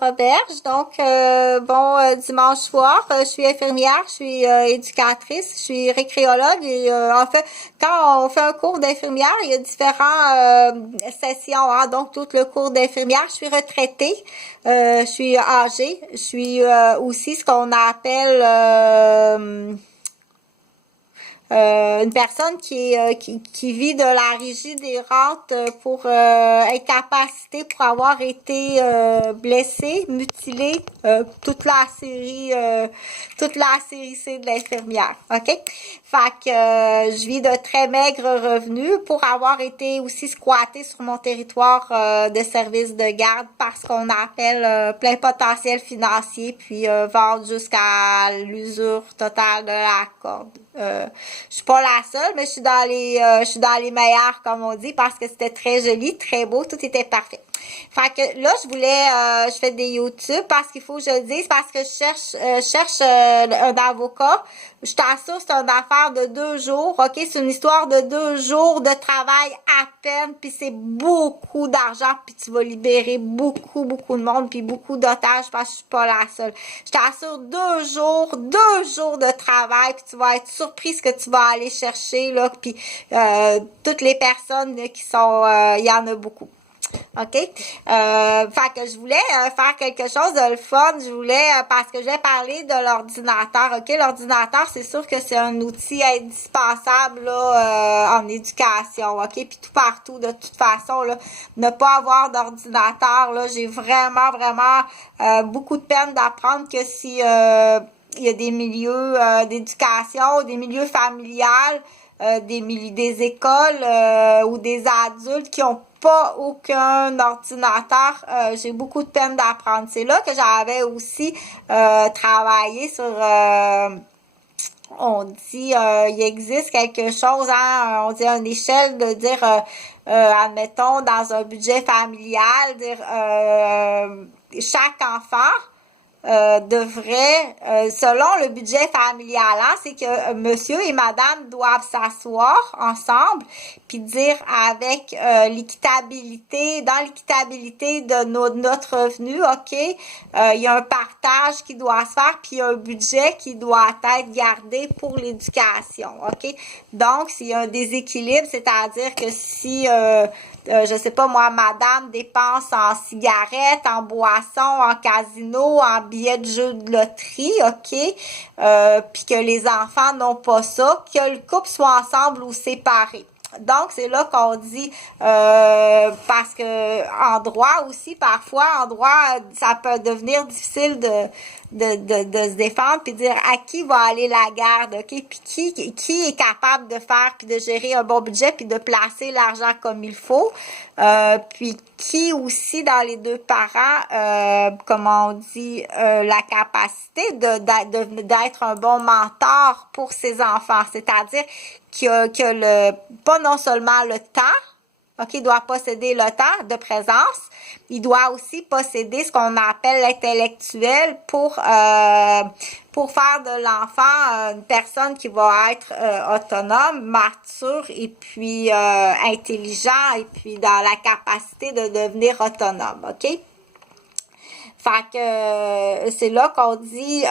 Roberge. Donc, dimanche soir, je suis infirmière, je suis éducatrice, je suis récréologue et en fait, quand on fait un cours d'infirmière, il y a différentes sessions. Hein, donc, tout le cours d'infirmière, je suis retraitée, je suis âgée, je suis aussi ce qu'on appelle une personne qui vit de la régie des rentes pour incapacité pour avoir été blessée, mutilée, toute la série C de l'infirmière, ok? Fait que je vis de très maigres revenus pour avoir été aussi squattée sur mon territoire de service de garde parce qu'on appelle plein potentiel financier puis vendre jusqu'à l'usure totale de la corde. Je suis pas la seule, mais je suis dans les meilleures, comme on dit, parce que c'était très joli, très beau, tout était parfait. Fait que là, je fais des YouTube parce qu'il faut que je le dise, parce que je cherche un avocat. Je t'assure, c'est une affaire de 2 jours, ok? C'est une histoire de 2 jours de travail à peine, puis c'est beaucoup d'argent, puis tu vas libérer beaucoup de monde, puis beaucoup d'otages, parce que je suis pas la seule. Je t'assure, 2 jours de travail, puis tu vas être surpris ce que tu vas aller chercher, là, puis toutes les personnes là, qui sont, il y en a beaucoup. OK? Fait que je voulais faire quelque chose de le fun. Je voulais, parce que je vais parler de l'ordinateur. OK? L'ordinateur, c'est sûr que c'est un outil indispensable là, en éducation. OK? Puis tout partout, de toute façon, là, ne pas avoir d'ordinateur, là, j'ai vraiment beaucoup de peine d'apprendre que si il y a des milieux d'éducation, des milieux familiales, des écoles ou des adultes qui ont pas aucun ordinateur, j'ai beaucoup de peine d'apprendre. C'est là que j'avais aussi travaillé sur on dit il existe quelque chose, hein, on dit une échelle de dire admettons dans un budget familial, dire chaque enfant devrait, selon le budget familial, hein, c'est que monsieur et madame doivent s'asseoir ensemble puis dire avec l'équitabilité, dans l'équitabilité de notre revenu, ok, il y a un partage qui doit se faire puis il y a un budget qui doit être gardé pour l'éducation, ok. Donc, s'il y a un déséquilibre, c'est-à-dire que si je sais pas moi, madame dépense en cigarettes, en boissons, en casino, en billets de jeux de loterie, ok, puis que les enfants n'ont pas ça, que le couple soit ensemble ou séparé. Donc, c'est là qu'on dit, parce que en droit aussi, parfois, en droit, ça peut devenir difficile de se défendre puis dire à qui va aller la garde, ok, puis qui est capable de faire puis de gérer un bon budget puis de placer l'argent comme il faut, puis qui aussi dans les deux parents, comment on dit, la capacité d'être un bon mentor pour ses enfants, c'est-à-dire qu'il a pas non seulement le temps. OK, il doit posséder le temps de présence. Il doit aussi posséder ce qu'on appelle l'intellectuel pour faire de l'enfant une personne qui va être autonome, mature et puis intelligent et puis dans la capacité de devenir autonome. OK? Fait que c'est là qu'on dit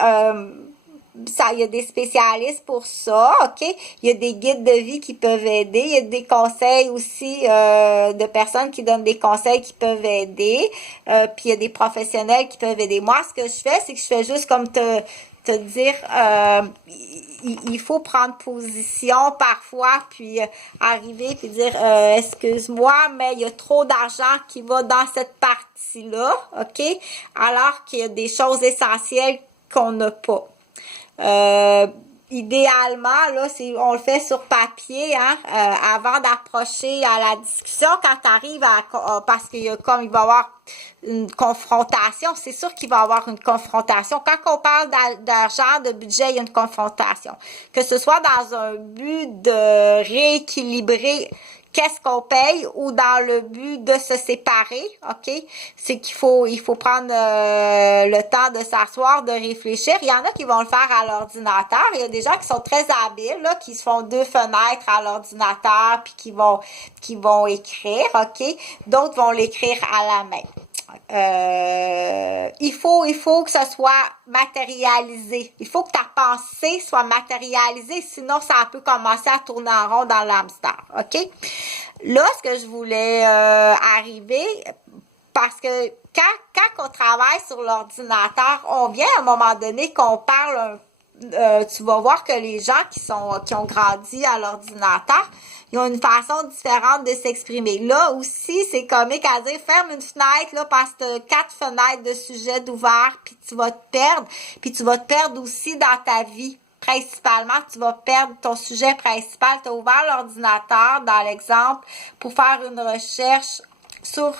ça, il y a des spécialistes pour ça, ok? Il y a des guides de vie qui peuvent aider. Il y a des conseils aussi de personnes qui donnent des conseils qui peuvent aider. Puis il y a des professionnels qui peuvent aider. Moi, ce que je fais, c'est que je fais juste comme te dire il faut prendre position parfois, puis arriver puis dire excuse-moi, mais il y a trop d'argent qui va dans cette partie-là, ok? Alors qu'il y a des choses essentielles qu'on n'a pas. Idéalement, là, on le fait sur papier, hein, avant d'approcher à la discussion, quand tu arrives parce qu'il y a comme il va y avoir une confrontation, c'est sûr qu'il va y avoir une confrontation. Quand on parle d'argent, de budget, il y a une confrontation. Que ce soit dans un but de rééquilibrer qu'est-ce qu'on paye ou dans le but de se séparer, ok? C'est qu'il faut prendre le temps de s'asseoir, de réfléchir. Il y en a qui vont le faire à l'ordinateur. Il y a des gens qui sont très habiles, là, qui se font 2 fenêtres à l'ordinateur puis qui vont écrire, ok? D'autres vont l'écrire à la main. il faut que ce soit matérialisé. Il faut que ta pensée soit matérialisée, sinon ça peut commencer à tourner en rond dans l'hamster, OK? Là, ce que je voulais arriver, parce que quand on travaille sur l'ordinateur, on vient à un moment donné qu'on parle, tu vas voir que les gens qui ont grandi à l'ordinateur, ils ont une façon différente de s'exprimer. Là aussi, c'est comique à dire, ferme une fenêtre, là, parce que tu as 4 fenêtres de sujets d'ouvert, puis tu vas te perdre. Puis tu vas te perdre aussi dans ta vie. Principalement, tu vas perdre ton sujet principal. Tu as ouvert l'ordinateur, dans l'exemple, pour faire une recherche sur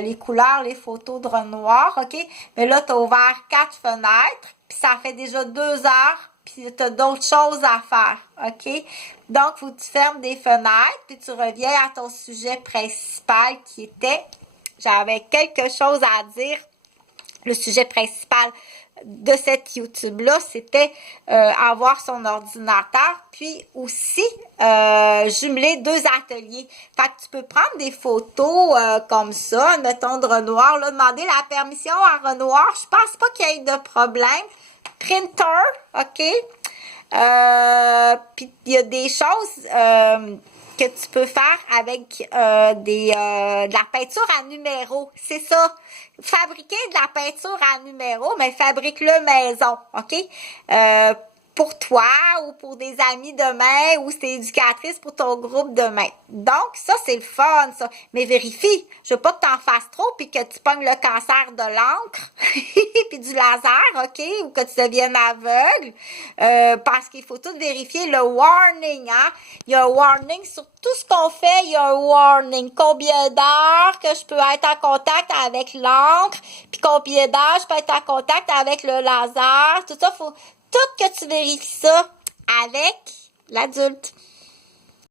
les couleurs, les photos de Renoir, OK? Mais là, tu as ouvert 4 fenêtres, puis ça fait déjà 2 heures, puis tu as d'autres choses à faire, OK? Donc, il faut que tu fermes des fenêtres, puis tu reviens à ton sujet principal qui était, j'avais quelque chose à dire, le sujet principal de cette YouTube-là, c'était avoir son ordinateur, puis aussi jumeler 2 ateliers. Fait que tu peux prendre des photos comme ça, mettons de Renoir, là, demander la permission à Renoir. Je pense pas qu'il y ait de problème. Printer, OK? Puis il y a des choses que tu peux faire avec de la peinture à numéros. C'est ça. Fabriquer de la peinture à numéros, mais fabrique-le maison, OK? Pour toi ou pour des amis demain ou c'est éducatrice pour ton groupe demain. Donc, ça, c'est le fun, ça. Mais vérifie. Je veux pas que tu en fasses trop puis que tu pognes le cancer de l'encre puis du laser, OK? Ou que tu deviennes aveugle. Parce qu'il faut tout vérifier. Le warning, hein? Il y a un warning sur tout ce qu'on fait. Il y a un warning. Combien d'heures que je peux être en contact avec l'encre puis combien d'heures je peux être en contact avec le laser. Tout ça, faut... Tout que tu vérifies ça avec l'adulte.